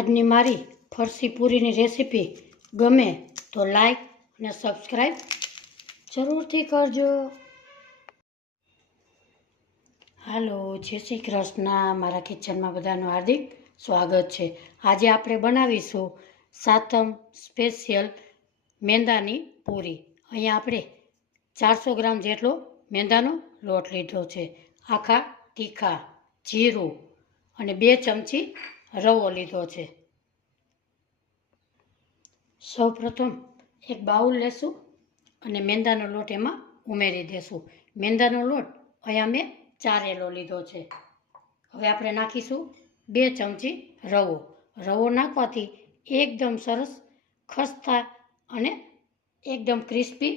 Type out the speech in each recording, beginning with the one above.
આજની મારી ફરસી પૂરીની રેસીપી ગમે તો લાઈક અને સબસ્ક્રાઈબ જરૂરથી કરજો. હાલો, જય શ્રી કૃષ્ણ. મારા કિચનમાં બધાનું હાર્દિક સ્વાગત છે. આજે આપણે બનાવીશું સાતમ સ્પેશિયલ મેંદાની પૂરી. અહીંયા આપણે 400 ગ્રામ જેટલો મેંદાનો લોટ લીધો છે. આખા તીખા જીરું અને 2 ચમચી રવો લીધો છે. સૌપ્રથમ એક બાઉલ લેશું અને મેંદાનો લોટ એમાં ઉમેરી દેશું. મેંદાનો લોટ અહીંયા મેં ચારેલો લીધો છે. હવે આપણે નાખીશું 2 ચમચી રવો. રવો નાખવાથી એકદમ સરસ ખસ્તા અને એકદમ ક્રિસ્પી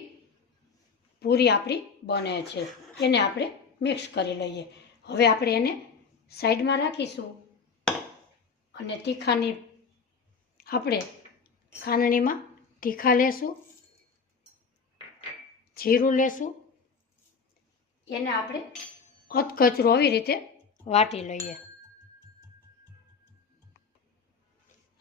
પૂરી આપણી બને છે. એને આપણે મિક્સ કરી લઈએ. હવે આપણે એને સાઈડમાં રાખીશું અને તીખાની આપણે ખાંડણીમાં તીખા લેશું, જીરું લેશું, એને આપણે અધકચરું આવી રીતે વાટી લઈએ.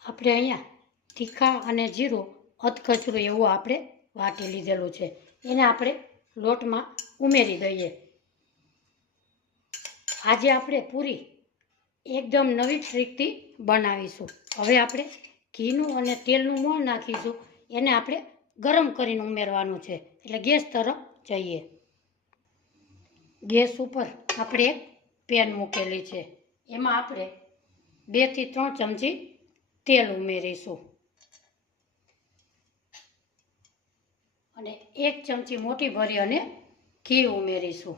આપણે અહીંયા તીખા અને જીરું અધકચરું એવું આપણે વાટી લીધેલું છે. એને આપણે લોટમાં ઉમેરી દઈએ. આજે આપણે પૂરી એકદમ નવી ટ્રીકથી બનાવીશું. હવે આપણે ઘીનું અને તેલનું મોણ નાખીશું. એને આપણે ગરમ કરીને ઉમેરવાનું છે, એટલે ગેસ તરફ જઈએ. ગેસ ઉપર આપણે એક પેન મૂકેલી છે. એમાં આપણે 2 થી 3 ચમચી તેલ ઉમેરીશું અને 1 ચમચી મોટી ભરી અને ઘી ઉમેરીશું.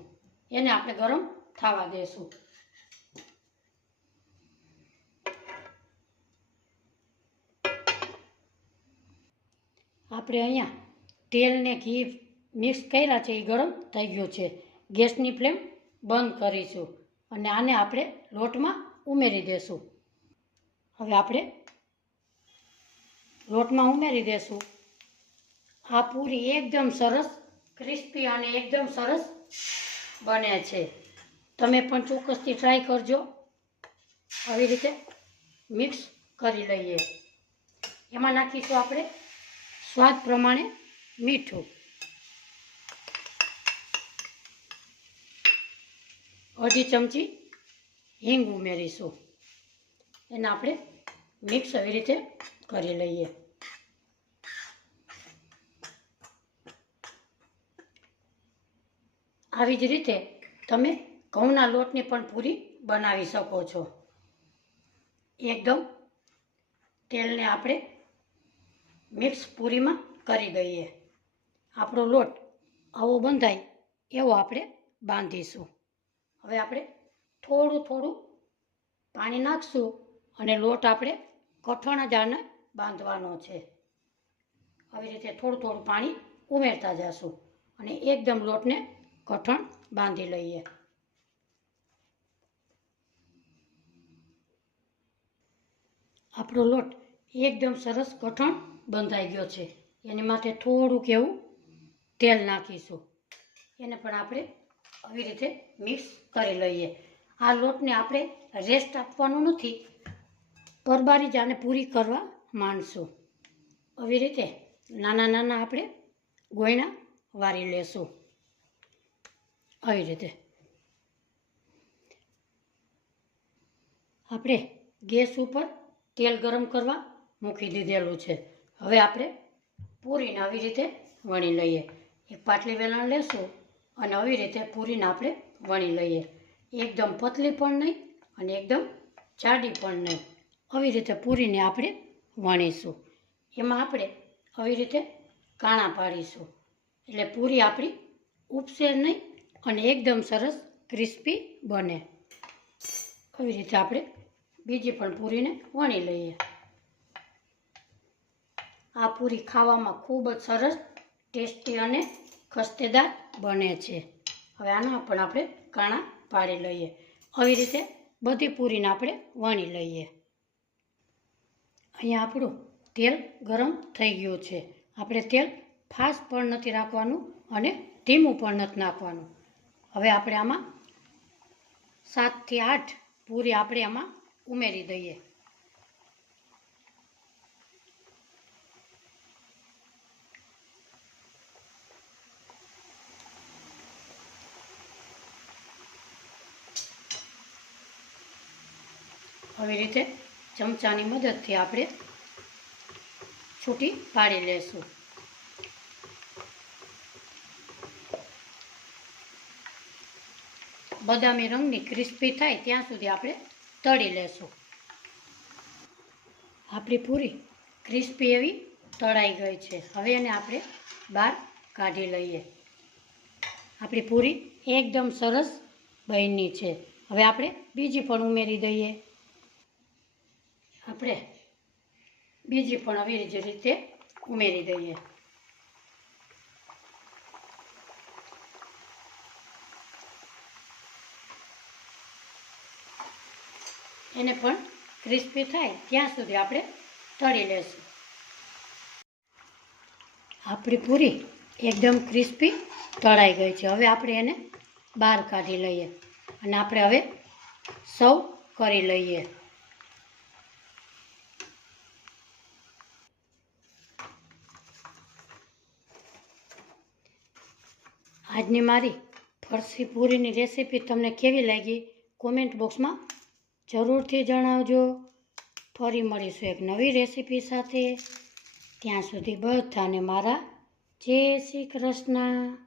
એને આપણે ગરમ થવા દેશું. આપણે અહીંયા તેલ ને ઘી મિક્સ કર્યા છે, એ ગરમ થઈ ગયું છે. ગેસની ફ્લેમ બંધ કરીશું અને આને આપણે લોટમાં ઉમેરી દેશું. હવે આપણે લોટમાં ઉમેરી દેશું. આ પૂરી એકદમ સરસ ક્રિસ્પી અને એકદમ સરસ બને છે. તમે પણ ચોક્કસથી ટ્રાય કરજો. આવી રીતે મિક્સ કરી લઈએ. એમાં નાખીશું આપણે સ્વાદ પ્રમાણે મીઠું, 1/2 ચમચી હિંગ ઉમેરીશું. એને આપણે મિક્સ આવી રીતે કરી લઈએ. આવી જ રીતે તમે ઘઉંના લોટની પણ પૂરી બનાવી શકો છો. એકદમ તેલને આપણે મિક્સ પૂરીમાં કરી દઈએ. આપણો લોટ આવો બંધાય એવો આપણે બાંધીશું. હવે આપણે થોડું પાણી નાખશું અને લોટ આપણે કઠણ જ આને બાંધવાનો છે. આવી રીતે થોડું પાણી ઉમેરતા જશું અને એકદમ લોટને કઠણ બાંધી લઈએ. આપણો લોટ એકદમ સરસ કઠણ બંધાઈ ગયો છે. એની માથે થોડુંક એવું તેલ નાખીશું. એને પણ આપણે આવી રીતે મિક્સ કરી લઈએ. આ લોટને આપણે રેસ્ટ આપવાનું નથી, પરબારી જ આને પૂરી કરવા માંડશું. આવી રીતે નાના આપણે ગોયણા વારી લેશું. આવી રીતે આપણે ગેસ ઉપર તેલ ગરમ કરવા મૂકી દીધેલું છે. હવે આપણે પૂરીને આવી રીતે વણી લઈએ. એક પાટલી વેલણ લેશું અને આવી રીતે પૂરીને આપણે વણી લઈએ. એકદમ પતલી પણ નહીં અને એકદમ જાડી પણ નહીં. આવી રીતે પૂરીને આપણે વણીશું. એમાં આપણે આવી રીતે કાણા પાડીશું, એટલે પૂરી આપણી ઉપસે નહીં અને એકદમ સરસ ક્રિસ્પી બને. આવી રીતે આપણે બીજી પણ પૂરીને વણી લઈએ. આ પૂરી ખાવામાં ખૂબ જ સરસ ટેસ્ટી અને ખસ્તેદાર બને છે. હવે આના પણ આપણે કાણા પાડી લઈએ. આવી રીતે બધી પૂરીને આપણે વણી લઈએ. અહીંયા આપણું તેલ ગરમ થઈ ગયું છે. આપણે તેલ ફાસ્ટ પણ નથી રાખવાનું અને ધીમું પણ નથી નાખવાનું. હવે આપણે આમાં 7 થી 8 પૂરી આપણે આમાં ઉમેરી દઈએ. આવી રીતે ચમચાની મદદથી આપણે છૂટી પાડી લેશું. બદામી રંગની ક્રિસ્પી થાય ત્યાં સુધી આપણે તળી લેશું. આપણી પૂરી ક્રિસ્પી એવી તળાઈ ગઈ છે. હવે એને આપણે બહાર કાઢી લઈએ. આપણી પૂરી એકદમ સરસ બની છે. હવે આપણે બીજી પણ ઉમેરી દઈએ. આપણે બીજી પણ આવી જ રીતે ઉમેરી દઈએ. એને પણ ક્રિસ્પી થાય ત્યાં સુધી આપણે તળી લેશું. આપણી પૂરી એકદમ ક્રિસ્પી તળાઈ ગઈ છે. હવે આપણે એને બહાર કાઢી લઈએ અને આપણે હવે સર્વ કરી લઈએ. આજની મારી ફરસી પૂરીની રેસીપી તમને કેવી લાગી કોમેન્ટ બોક્સમાં જરૂરથી જણાવજો. ફરી મળીશું એક નવી રેસીપી સાથે. ત્યાં સુધી બધાને મારા જય શ્રી કૃષ્ણ.